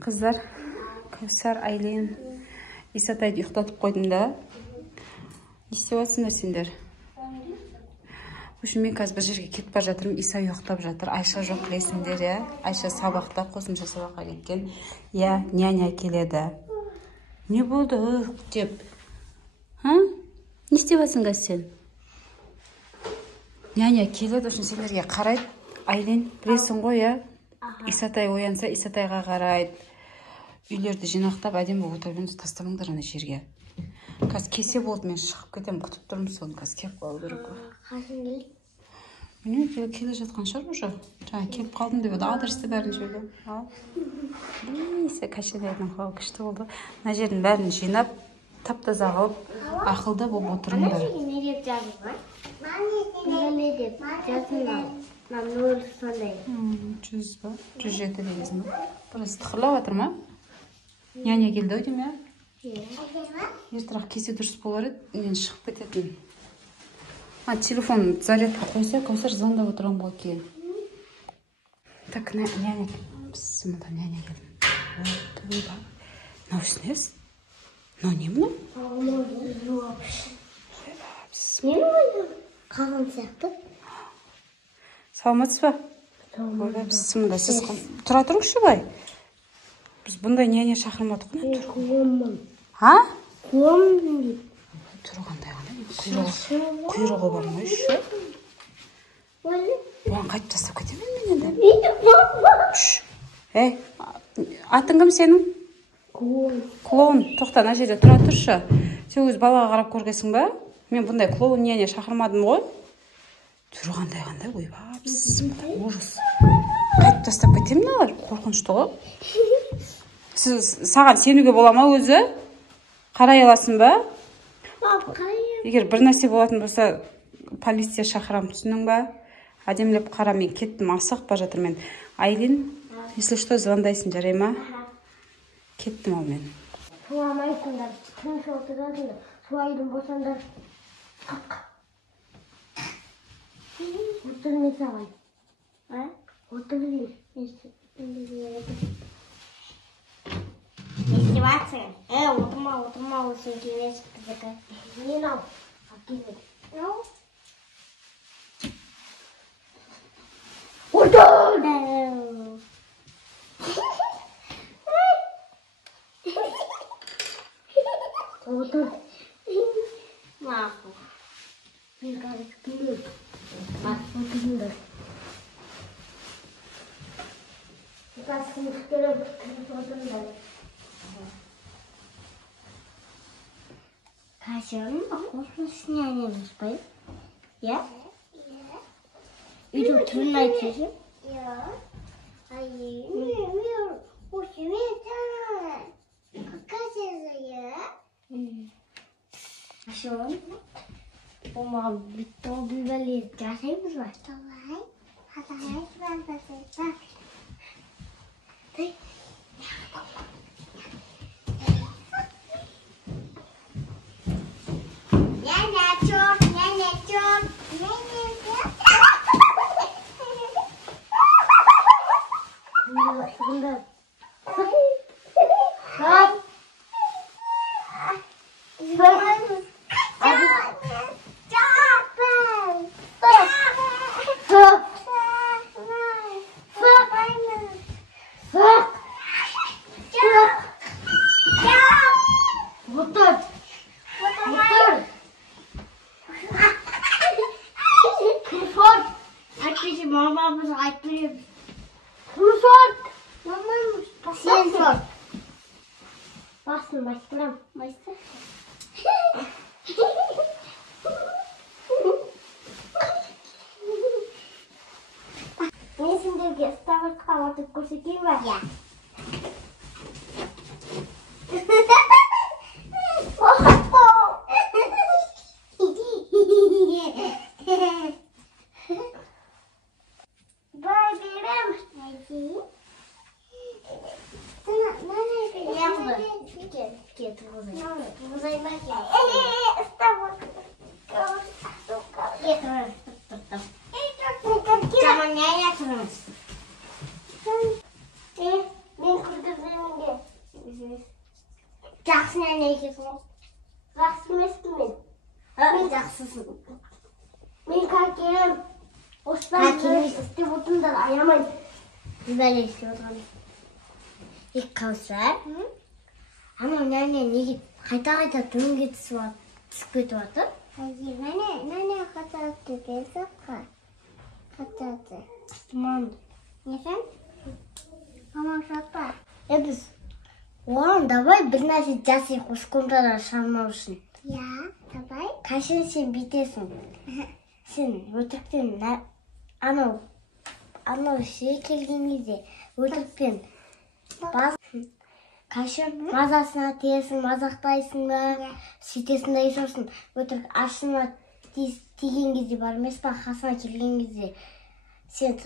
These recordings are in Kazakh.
Kızlar, Kevser, Aylin, Исатайды ұйықтатып қойдым да. Не істеп жатсыңдар сендер? Мен қазір бір жерге кетіп бара жатырмын. Иса ұйықтап жатыр. Айша жоқ, білесіңдер, иә? Айша сабақта, қосымша сабаққа кеткен. Иә, няня келеді. Не болды деп? Не істеп жатсыңдар сен? Няня келеді, үшін сендерге қарайды. Айлин, білесің ғой, иә? Исатай оянса, Исатайға қарайды. Үйлерді жинақтап, әдем болып отырып, тастамаңдар ана жерге. Қазір кесе болды, мен шығып кетем, күтіп тұрмын соны. Қазір келіп қалу керек қой. Қашың келді? Міне, келе жатқан шығар уже. Жаңа келіп қалдым деп еді, адресті бәрін жөйлі. Несі, кәшелердің қауы күшті болды. Мына жердің бәрін жинап, тап-таза қылып, ақылды болып отырыңдар. Не деп жазылған? Не деп жазылған? Нөл сондай. 100 ба? 107 дегізім ба? Біраз тықырлап жатыр ма? Няня келді ау дейм, иә? Ертірақ кесе дұрыс болар еді, мен шығып кететін. Телефон зарядқа қойса, Кәусар звондап отырған ғой кейін. Так, няня Bismillah, няня келді. Мынау үстінес? Мынау не мынау? Не мынау? Қалған сияқты. Саламатсыз ба? Bismillah, сіз тұра тұрыңызшы бай. Біз бұндай няня шақырмадық қой. Қуамын. Қуамын дейді. Тұрғандай ғана. Құйрығы бар ма үші? Оған қайтып тастап кетемін мен енді. Атың кім сенің? Клоун. Тоқта, ана жерде тұра тұршы. Сен өз балаға қарап көргесің ба? Мен бұндай клоун няня шақырмадым ғой. Тұрғандай қандай, ойба, ужас. Қайтып тастап кетемін алар, қорқынышты ғой. Саған сенуге бола ма өзі? Қарай аласың ба? Егер бір нәрсе болатын болса, полиция шақырам, түсінің ба? Әдемлеп қара, мен кеттім, асық ба жатыр мен. Айлин, если что, звондайсың, жарай ма? Кеттім ал мен. Суамайсыңдар, тыныш отырасыңдар, суайдың болсаңдар. Отыр не саған? Отыр дейін. Естиватсың? Отырма, өсің келесіп біздікі. Мен ау, келеді. Отыр! Отыр. Мақұл. Мен қазір келеді. Отырыңдар. Қазір келеді, отырыңдар. Кәшірім, қосылыс нянеміз бай? Я? Үйдің түрін айтсың? Я. Мен өшімен жаңағы. Қақасызы, я? Кәшірім, ол маған бітті білбәлер жасаймыз ба? Солай. Қатағайсыз ба? Дай. Мен сендерге ставыртқа отып көрсетейін ба? Я. Бай берем. Кет, тұрғызай ма? Ставыртқа. Жаман няня тұрмыз. Мен күргіземін не екенсің? Жақсы емеспін мен. Мен жақсысың. Мен қакем. Осыдан істеп отырмын, аямайын. Бәле істеп отырған. Қалса, ана неге қайта дөңге түсіп кетіп жатыр? Нәне қата түгесі қатады. Мам, несен? Мама шапа. Біз оған давай бір нәрсе жасайық осы комнатада шармау үшін. Я, давай. Қашын сен бүйтесің. Сен өтіріктен анау шее келген кезде өтірікпен Қашын мазасына тиесің, мазақтайсың ба, сөйтесің да сосын өтірік ашына тиген кезде бар емес па, қасына келген кезде сен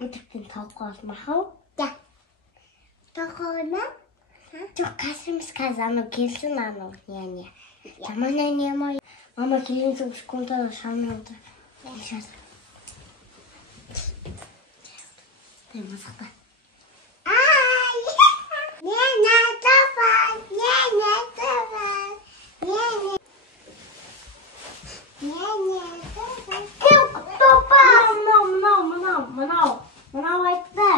өтіріктен талып қаласың, мақау? Да. Талып қалай ма? Жоқ, қазір емес, қазір анау келсін, анау не. Жаман не ма? Мама келген соң комнатада шамын отыр. Келші. Мазақта. Мынау айтты.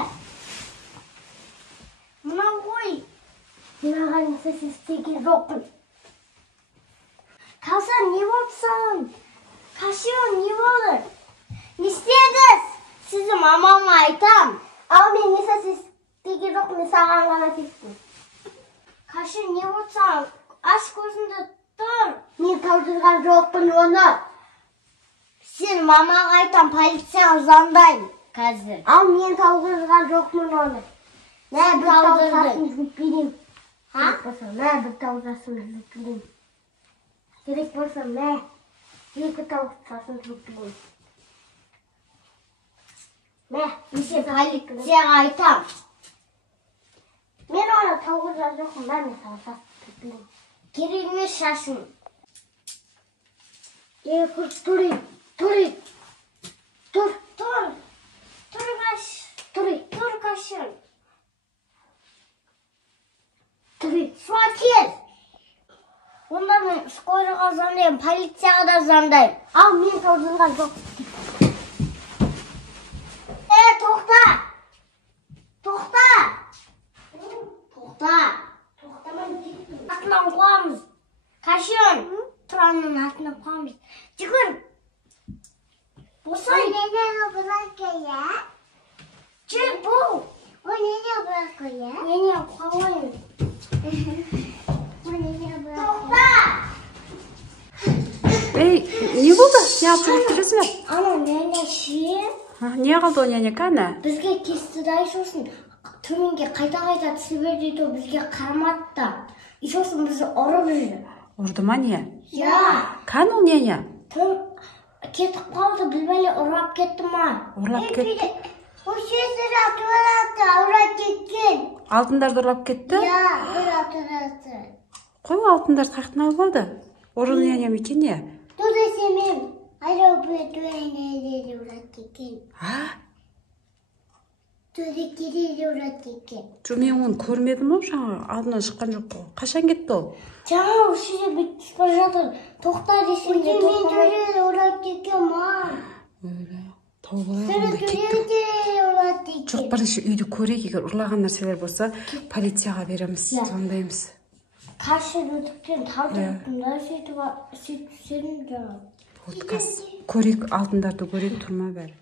Мынау ғой. Мынаған сіз істеген жоқпын. Қалсан, не болыпсың? Қашын, не болды? Не істедіңіз? Сізді мамама айтам. Ал мен не сіз істеген жоқпын, мен саған ғана тектім. Қашын, не болыпсың? Аш көзіңді тұр. Мен таудырған жоқпын оны. Сен мамаға айтам, полицияға звондайын. Қазір. Ал мен таудырған жоқпын оны. Нә бір таудырсын жүгіп берем. Нә бір таудырсын жүгіп берем. Керек болса, нә екі таудырсын жүгіп берем. Нә, мен полицияға айтам. Мен оны таудырған жоқпын, мен таудырсын жүгіп берем. Керек емес шашын. Тұр, Қашын. Суа онда мен скорыға звондайым, полицияға да звондайым. Ал мен таудырған жоқ. Тоқта! Атынан қоямыз. Қашын, тұранның атынан қоямыз. Жүгір. Босай. Нене бұлақ я? Жүр бұл. О, нене бұлақ я? Нене қауайын. Тоқта! Ей, не болды? Не алып жүресің бе? Ана, нене ше? Не қалды о нене кәні? Бізге тестідай сосын төменге қайта түсі берді ето бізге қарамады да. И сосын бізді ұрып жүрді. Ұрды ма не? Я. Кән ол нене? Кетіп қалды, білмәлі ұрап кетті ма? Ұрлап кетті? Ол шесір атыраты, ұрап кеткен. Алтындарды ұрлап кетті? Я, атыраты. Қой алтындарды қақтын алып алды? Ұрын нене екен не? Туды семем, арабы туәнәдері ұрап кеткен. Туды керері ұрап кеткен. Жо, мен оны көрмедім ау, жаңа алдынан шыққан жоқ қой. Қашан кетті ол? Жаңа үшіде бітіп бара жатыр. Тоқта десем де тоқтамай. Мен төрері ұрап кеткен ма? Öyle. Tauып алайық онда кеттік. Жоқ, бірінші үйді көрейік, егер ұрлаған нәрселер болса, полицияға береміз, звондаймыз. Қашын өтіктен таудырттым да, сөйтіп сенің жаңа. Көрейік, алтындарды көрейік, тұрма бәрі.